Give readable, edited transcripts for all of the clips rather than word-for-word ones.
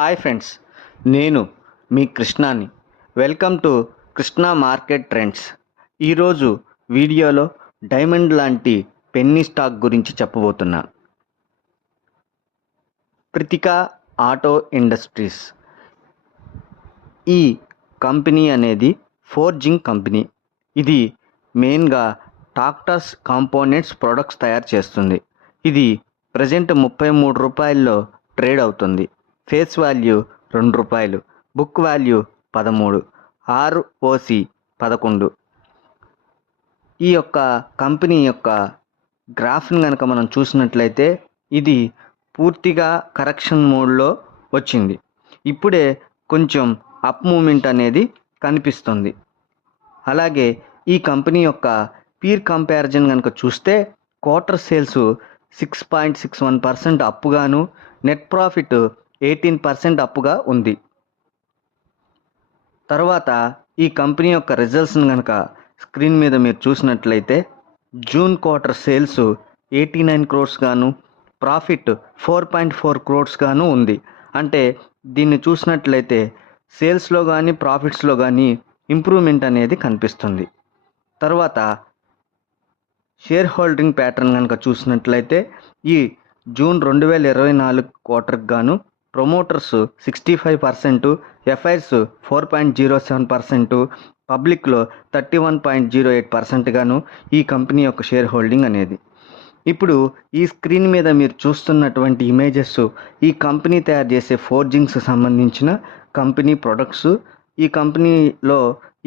Hi friends, నేను మీ కృష్ణాని. Welcome to Krishna market trends. ఈరోజు వీడియోలో డైమండ్ లాంటి పెన్నీ స్టాక్ గురించి చెప్పబోతున్నా. Prithika auto industries. ఈ కంపెనీ అనేది ఫోర్జింగ్ కంపెనీ. ఇది మెయిన్గా ట్రాక్టర్స్ కాంపోనెంట్స్ ప్రొడక్ట్స్ తయారు చేస్తుంది. ఇది ప్రజెంట్ 33 రూపాయల్లో ట్రేడ్ అవుతుంది. Face value ₹2, book value 13, ROC 11. ఈ యొక్క కంపెనీ యొక్క గ్రాఫ్ని కనుక మనం చూసినట్లయితే ఇది పూర్తిగా కరెక్షన్ మోడ్లో వచ్చింది. ఇప్పుడే కొంచెం అప్ మూమెంట్ అనేది కనిపిస్తుంది. అలాగే ఈ కంపెనీ యొక్క పీర్ కంపారిజన్ కనుక చూస్తే క్వార్టర్ సేల్స్ 6.61% అప్పుగాను, నెట్ ప్రాఫిట్ 18% అప్పుగా ఉంది. తర్వాత ఈ కంపెనీ యొక్క రిజల్ట్స్ని కనుక స్క్రీన్ మీద మీరు చూసినట్లయితే జూన్ క్వార్టర్ సేల్స్ 89 crores గాను, ప్రాఫిట్ 4.4 crores గాను ఉంది. అంటే దీన్ని చూసినట్లయితే సేల్స్లో కానీ ప్రాఫిట్స్లో కానీ ఇంప్రూవ్మెంట్ అనేది కనిపిస్తుంది. తర్వాత షేర్ హోల్డింగ్ ప్యాటర్న్ కనుక చూసినట్లయితే ఈ జూన్ 2024 క్వార్టర్కి గాను ప్రమోటర్స్ 65%, ఎఫ్ఐర్స్ 4.07%, పబ్లిక్లో 31.08% గాను ఈ కంపెనీ యొక్క షేర్ హోల్డింగ్ అనేది. ఇప్పుడు ఈ స్క్రీన్ మీద మీరు చూస్తున్నటువంటి ఇమేజెస్ ఈ కంపెనీ తయారు చేసే ఫోర్జింగ్స్ సంబంధించిన కంపెనీ ప్రొడక్ట్స్. ఈ కంపెనీలో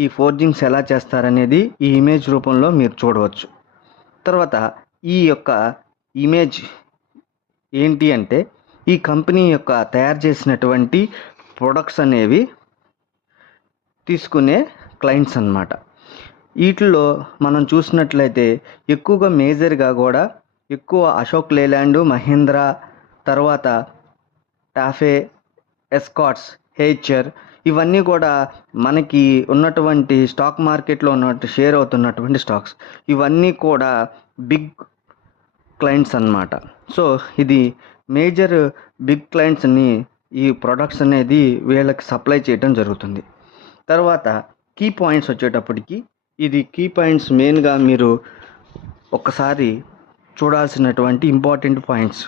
ఈ ఫోర్జింగ్స్ ఎలా చేస్తారనేది ఈ ఇమేజ్ రూపంలో మీరు చూడవచ్చు. తర్వాత ఈ యొక్క ఇమేజ్ ఏంటి అంటే ఈ కంపెనీ యొక్క తయారు చేసినటువంటి ప్రొడక్ట్స్ అనేవి తీసుకునే క్లయింట్స్ అన్నమాట. వీటిలో మనం చూసినట్లయితే ఎక్కువగా మేజర్గా కూడా ఎక్కువ అశోక్ లేలాండ్, మహీంద్రా, తర్వాత టాఫే, ఎస్కాట్స్, హెచ్ఆర్ ఇవన్నీ కూడా మనకి ఉన్నటువంటి స్టాక్ మార్కెట్లో ఉన్నట్టు షేర్ అవుతున్నటువంటి స్టాక్స్. ఇవన్నీ కూడా బిగ్ క్లయింట్స్ అన్నమాట. సో ఇది మేజర్ బిగ్ క్లయింట్స్ని ఈ ప్రొడక్ట్స్ అనేది వీళ్ళకి సప్లై చేయడం జరుగుతుంది. తర్వాత కీ పాయింట్స్ వచ్చేటప్పటికి ఇది కీ పాయింట్స్ మెయిన్గా మీరు ఒక్కసారి చూడాల్సినటువంటి ఇంపార్టెంట్ పాయింట్స్.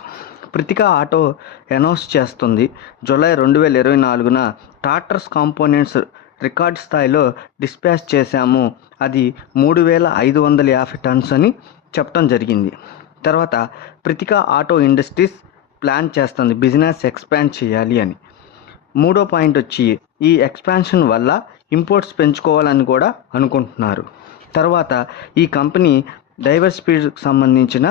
ప్రితికా ఆటో అనౌన్స్ చేస్తుంది జూలై 2024న ట్రాక్టర్స్ కాంపోనెంట్స్ రికార్డ్ స్థాయిలో డిస్పాచ్ చేశాము, అది 3550 టన్స్ అని చెప్పడం జరిగింది. తర్వాత ప్రితికా ఆటో ఇండస్ట్రీస్ ప్లాన్ చేస్తుంది బిజినెస్ ఎక్స్పాండ్ చేయాలి అని. మూడో పాయింట్ వచ్చి ఈ ఎక్స్పాన్షన్ వల్ల ఇంపోర్ట్స్ పెంచుకోవాలని కూడా అనుకుంటున్నారు. తర్వాత ఈ కంపెనీ డైవర్సిటీకి సంబంధించిన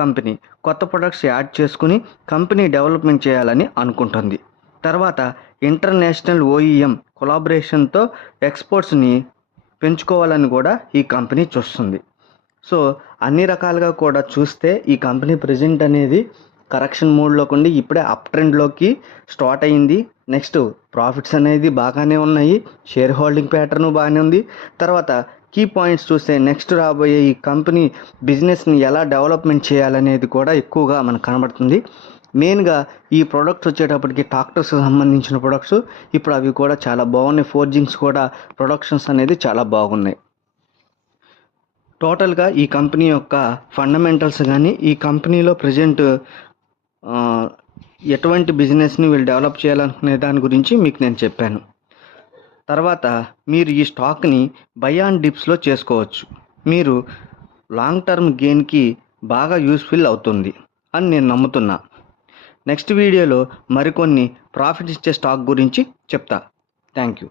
కంపెనీ, కొత్త ప్రొడక్ట్స్ యాడ్ చేసుకుని కంపెనీ డెవలప్మెంట్ చేయాలని అనుకుంటుంది. తర్వాత ఇంటర్నేషనల్ OEM కొలాబరేషన్తో ఎక్స్పోర్ట్స్ని పెంచుకోవాలని కూడా ఈ కంపెనీ చూస్తుంది. సో అన్ని రకాలుగా కూడా చూస్తే ఈ కంపెనీ ప్రజెంట్ అనేది కరెక్షన్ మోడ్లోకి ఉండి ఇప్పుడే అప్ ట్రెండ్లోకి స్టార్ట్ అయ్యింది. నెక్స్ట్ ప్రాఫిట్స్ అనేది బాగానే ఉన్నాయి, షేర్ హోల్డింగ్ ప్యాటర్న్ బాగానే ఉంది. తర్వాత కీ పాయింట్స్ చూస్తే నెక్స్ట్ రాబోయే ఈ కంపెనీ బిజినెస్ని ఎలా డెవలప్మెంట్ చేయాలనేది కూడా ఎక్కువగా మనకు కనబడుతుంది. మెయిన్గా ఈ ప్రొడక్ట్స్ వచ్చేటప్పటికి ట్రాక్టర్స్కి సంబంధించిన ప్రొడక్ట్స్ ఇప్పుడు అవి కూడా చాలా బాగున్నాయి. ఫోర్జింగ్స్ కూడా ప్రొడక్షన్స్ అనేది చాలా బాగున్నాయి. టోటల్గా ఈ కంపెనీ యొక్క ఫండమెంటల్స్ కానీ ఈ కంపెనీలో ప్రజెంట్ ఎటువంటి బిజినెస్ని వీళ్ళు డెవలప్ చేయాలనుకునే దాని గురించి మీకు నేను చెప్పాను. తర్వాత మీరు ఈ స్టాక్ని బై ఆన్ డిప్స్లో చేసుకోవచ్చు. మీరు లాంగ్ టర్మ్ గెయిన్కి బాగా యూస్ఫుల్ అవుతుంది అని నేను నమ్ముతున్నా. నెక్స్ట్ వీడియోలో మరికొన్ని ప్రాఫిట్ ఇచ్చే స్టాక్ గురించి చెప్తా. Thank you.